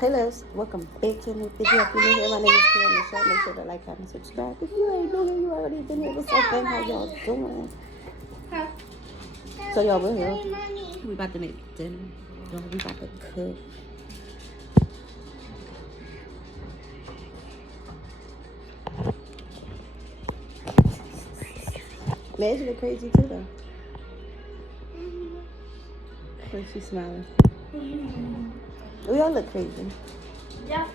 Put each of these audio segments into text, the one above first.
Hey loves, welcome back to a new video. If you're new here, my name is Kiara. Make sure to like, comment, subscribe. If you ain't new here, you already been here. What's up, then? How y'all doing? So y'all been here. We about to make dinner. Y'all, we about to cook. Madge look crazy too though. Look, she's smiling. We all look crazy. Yeah.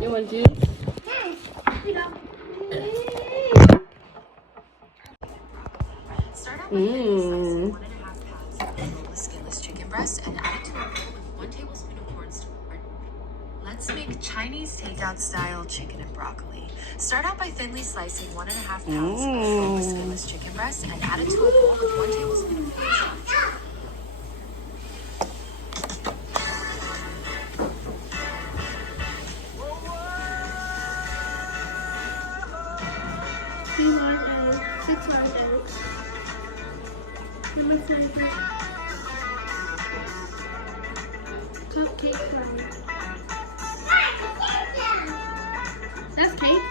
You want juice? Start out by slicing 1.5 pounds of skinless chicken breast and add it to a bowl with 1 tablespoon of cornstarch. Let's make Chinese takeout style chicken and broccoli. Start out by thinly slicing 1.5 pounds of skinless chicken breast and add it to a bowl with 1 tablespoon of cornstarch. Six large eggs. Number 23. Cupcake flour. That's cake.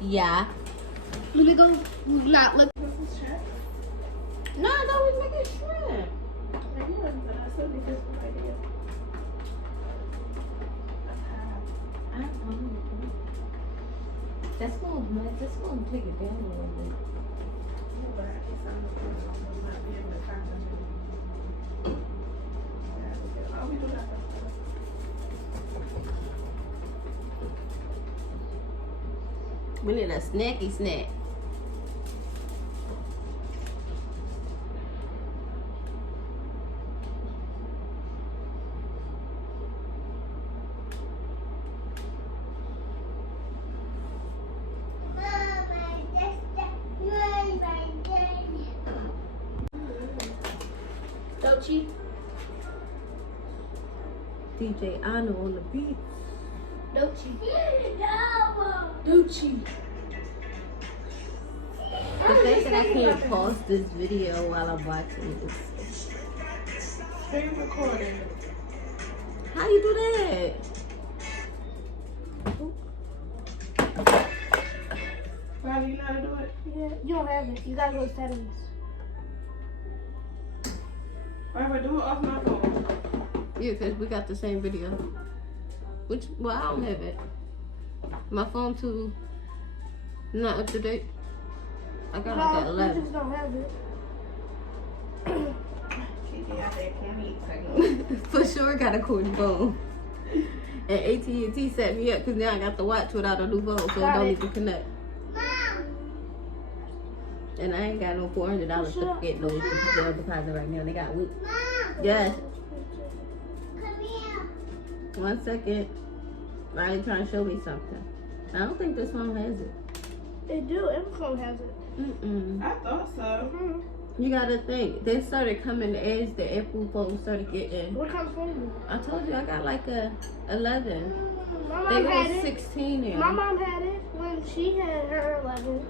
Yeah. You gonna go not look. No, I thought we was making shrimp. That's gonna take it down a little bit. We need a snacky snack. Dochi. DJ Anna on the beat. Dochi. Dochi. The fact that I can't pause this video while I'm watching it. Screen recording. How you do that? Riley, you know how to do it? Yeah. You don't have it. You gotta go to settings. Alright, do it off my phone. Yeah, because we got the same video. Which, well, I don't have it. My phone too not up to date. I got like at 11. You just don't have it. For sure got a corny phone. And AT&T set me up because now I got to watch without a new phone, so it don't even connect. And I ain't got no $400 to get no deposit right now. They got weak. Yes. Come here. 1 second. Riley trying to show me something. I don't think this phone has it. They do. Every phone has it. I thought so. You gotta think. They started coming as the Apple phone started getting. What kind of phone is it? I told you I got like a 11. My They mom had was it. 16 now. My mom had it when she had her 11.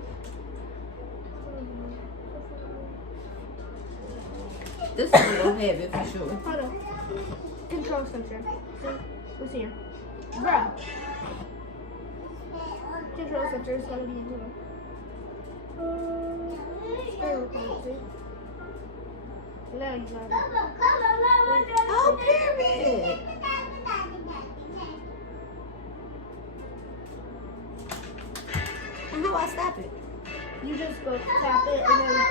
This one don't have it for sure. Hold on. Control center. See? What's here? Bruh. Control center is gonna be in here. Screen record, see? Now you got it. Oh, period. And how I stop it? You just go tap it and then.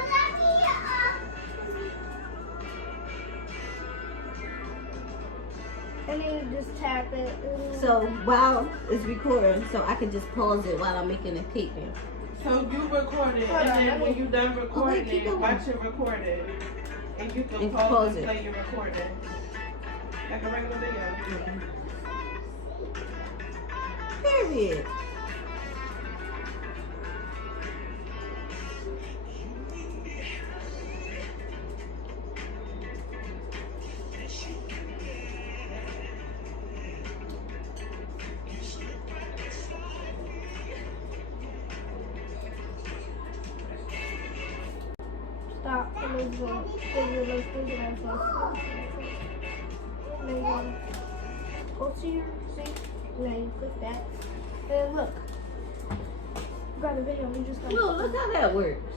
And then you just tap it. So while it's recording, so I can just pause it while I'm making a cake now. So you record it, and then when you done recording keep it, going. watch it recorded. And you can And pause pause and it. play your recording. Like a regular video. Period. lose one. Then you lose 3 grams of sauce. Then you go here, see? Now you click that. And look. You got a video, you just got Look how that works.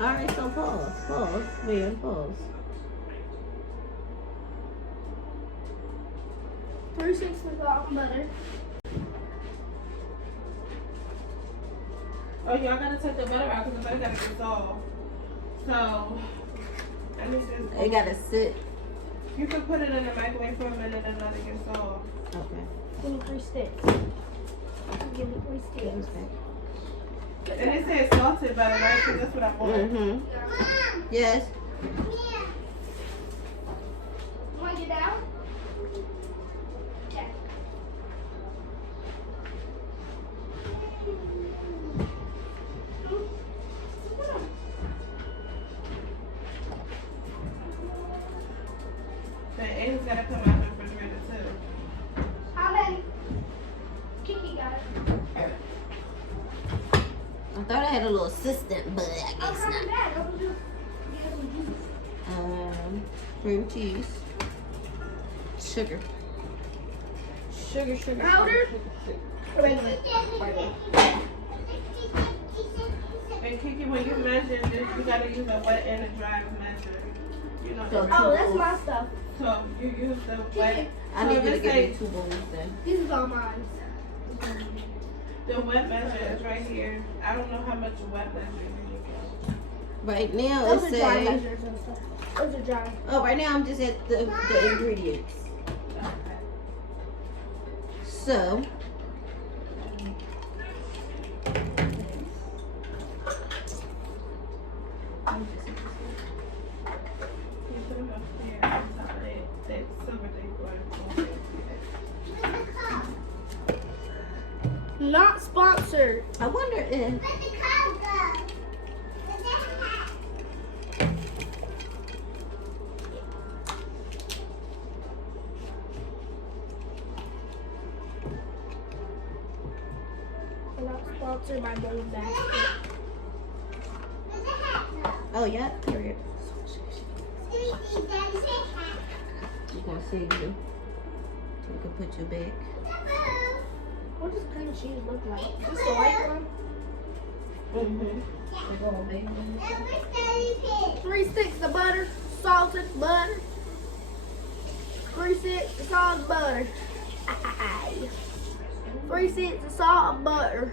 Alright, so pause, man, pause. 3/6 of butter. Oh, y'all gotta take the butter out because the butter gotta dissolve. So, let me just. It gotta sit. You can put it in the microwave for a minute and let it get soft. Okay. Give me 3 sticks. Give me 3 sticks. And it says salted butter, right? Because that's what I want. Mm-hmm. Yes. Want to get down? Yeah. The eggs gotta come out of the refrigerator too. How many? Kiki got it. I thought I had a little assistant, but I I'll guess come not. back. I'll just get some juice. Cream cheese. Sugar. Sugar. Powder? Regular. And Kiki, when you measure this, you gotta use a wet and a dry measure. You know. So- Oh, that's my stuff. So you use the wet. I need you to let's give say me 2 bowls then. This is all mine. the wet measure is right here. I don't know how much wet measure you use. Right now Those it are dry says. measures and stuff. Those are dry. Oh, right now I'm just at the ingredients. So. You put them up here on top of that silver thing going on. Not sponsored. I wonder if. Not sponsored by Bowl Basket. Oh, yeah, period. She's gonna save you. So we can put you back. What does cream cheese look like? Just the white one? Mm-hmm. 3 sticks of butter, salted butter. 3 sticks of salted butter. 3 sticks of salt and butter.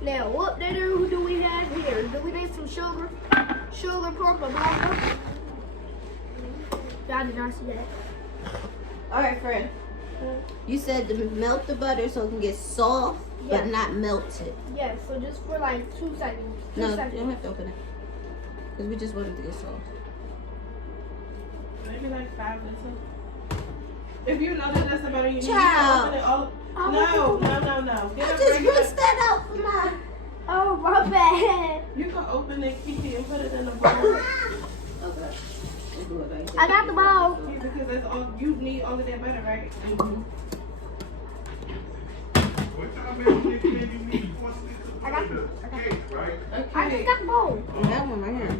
Now, what do we have here? Do we need some sugar? Sugar, purple, blanco? I did not see that. All right, friend. You said to melt the butter so it can get soft, Yeah. but not melted. Yeah, so just for like 2 seconds. 2 No, you seconds. don't have to open it. Because we just want it to get soft. Maybe like 5 minutes. If you know that that's the butter you need, you Child. can open it all. Oh, No. Get I a just regular. rinsed that out for my. Oh, my bad. You can open it, Kiki, and put it in the bowl. Okay. We'll do it like that. I got the bowl. Because that's all you need. All of that butter, right? Mhm. What time every nigga you need 4 sticks of I got butter? Cake, right? I just got the bowl. And that one right here.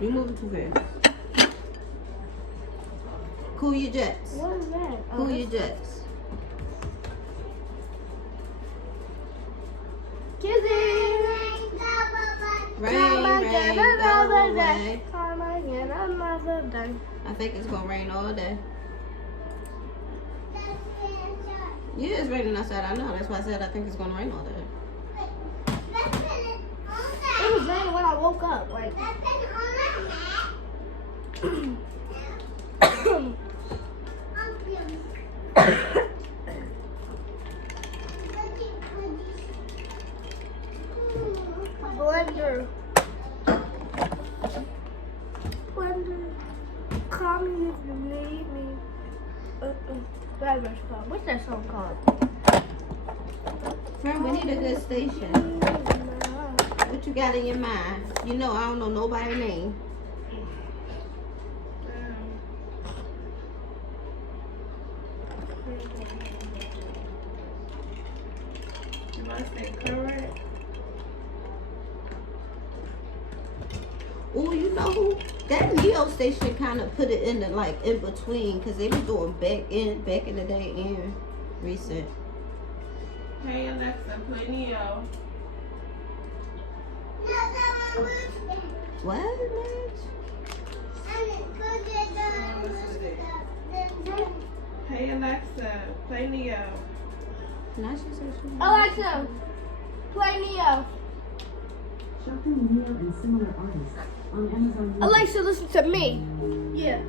You moving too fast. Cool your jets. What is that? Cool your jets. Kizzy! Rain, rain, go away. Come again another day. I think it's gonna rain all day. Yeah, it's raining outside. I know. That's why I said I think it's gonna rain all day. It was raining when I woke up. Like. Blender. Blender. Call me if you need me. That's what it's called. What's that song called? Friend, we need a good station. What you got in your mind? You know I don't know nobody's name. must stay current. Oh, you know who? That Neo station kind of put it in the like in between because they was doing back in the day and recent. Hey Alexa, play Neo. What, Mitch? Hey Alexa, play Neo. Now she said she. Alexa, play Neo. Shopping Neo and similar artists on Amazon Music. Alexa, listen to me. Yeah.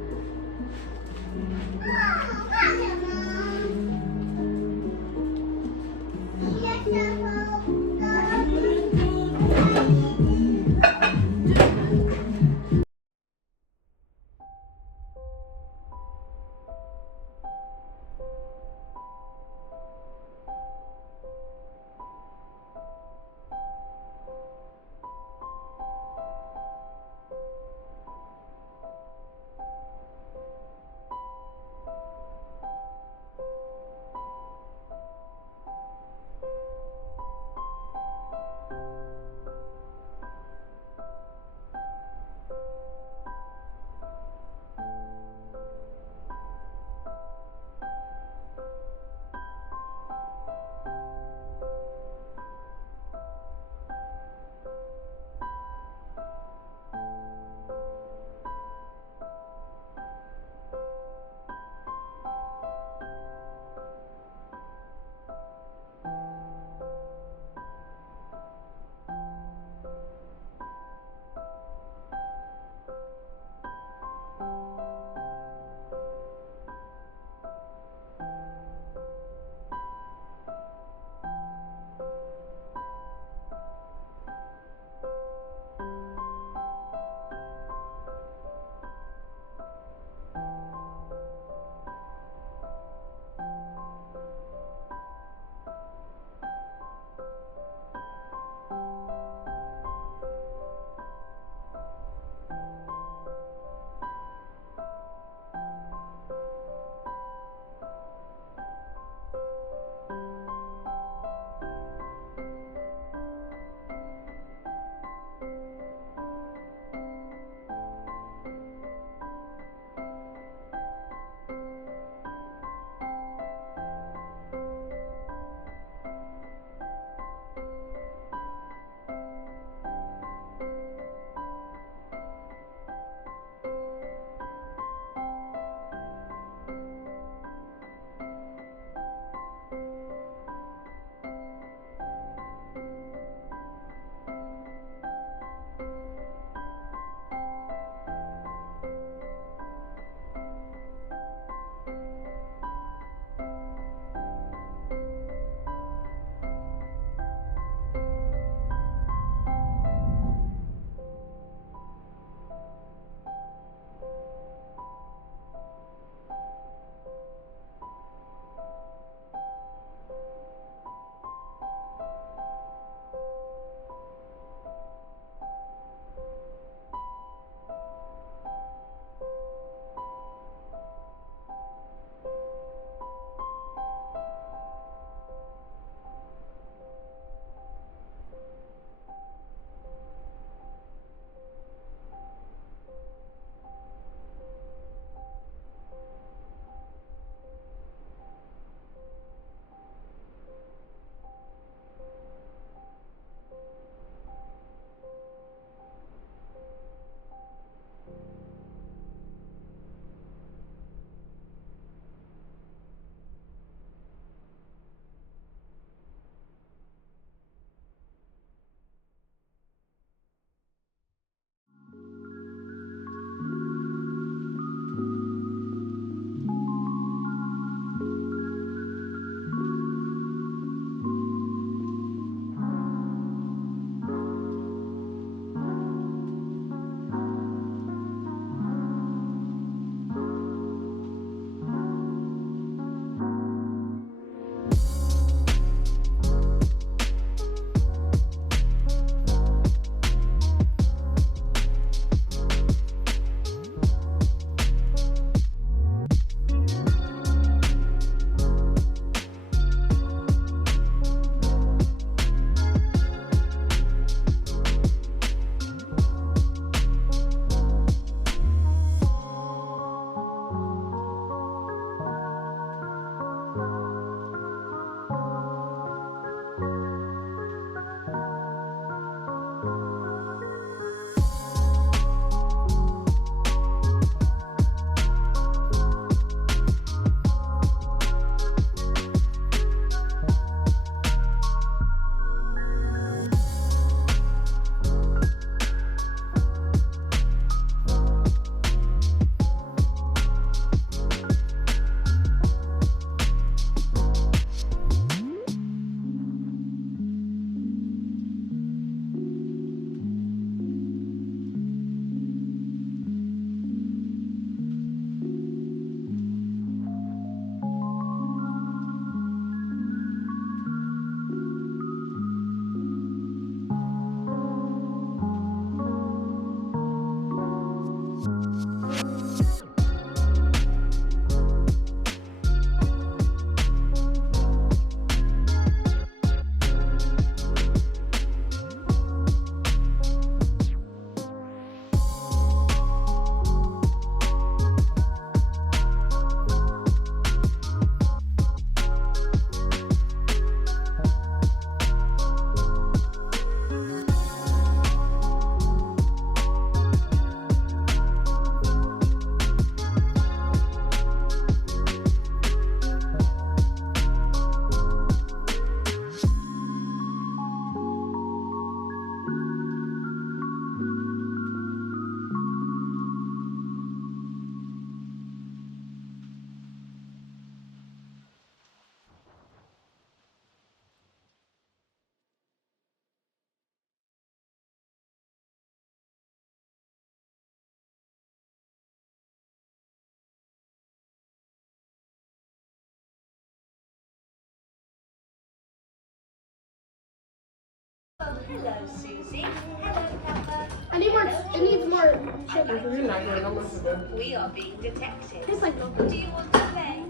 Hello, Susie. Hello, Pepper. I need more. It needs more sugar. You're not getting no more sugar. We are being detectives. Tastes like Do you want to play?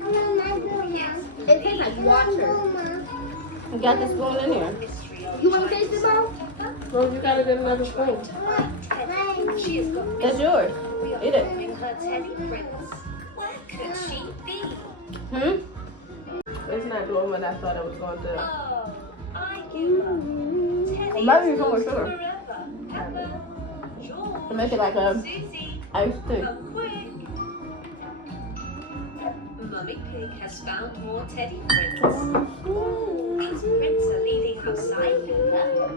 Yes. it tastes like water. You got the spoon in here. Mystery of You want to taste it, Mom? Well, you gotta get another spoon. Teddy. She has got That's yours. We are Eat it. calling her Teddy Prince. Where could she be? Hmm? It's not doing what I thought it was going to do. Oh, I give up. Teddy Maybe is some more lost sugar. forever. Pepper. George. To make it like a Susie. iced tea. Come quick. Mummy Pig has found more Teddy Prints. These prints are leading outside, Pepper.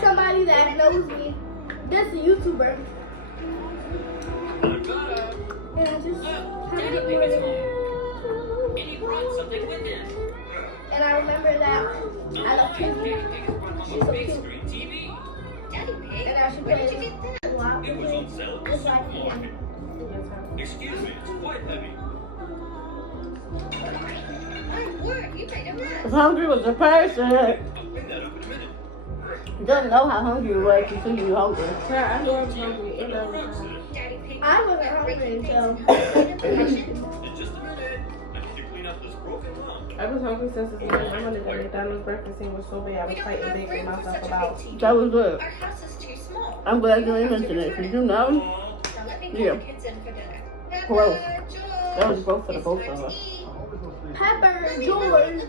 Somebody that knows me. That's a YouTuber. And I just had to do it. And he brought something with him. And I remember that I love Kickiń. She's so cute. Screen TV. Daddy Pig, And I should where play did you get that? wow, It was on sale. just like him. Excuse me, it's quite heavy. My word, you made a mess. If hungry was a person, I'll bring that up in a minute. doesn't know how hungry you was until you hungry. Yeah, I knew I was hungry. And I was hungry. Daddy Pig. I wasn't hungry until In just a minute. I need to clean up this broken lung. I was hungry since this morning. I wanted that McDonald's breakfast scene was so bad. I was fighting bacon myself about. That was good. Our house is too small. I'm glad you didn't mention it. Did you know? Now let me Yeah. put the kids in for dinner. Gross. Pepper, George, That was gross for the it's both time of to us. eat. Pepper, George.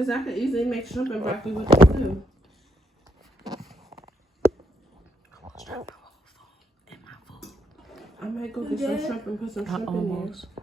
Because I could easily make shrimp and broccoli with this too. I might go get some shrimp and put some shrimp in there.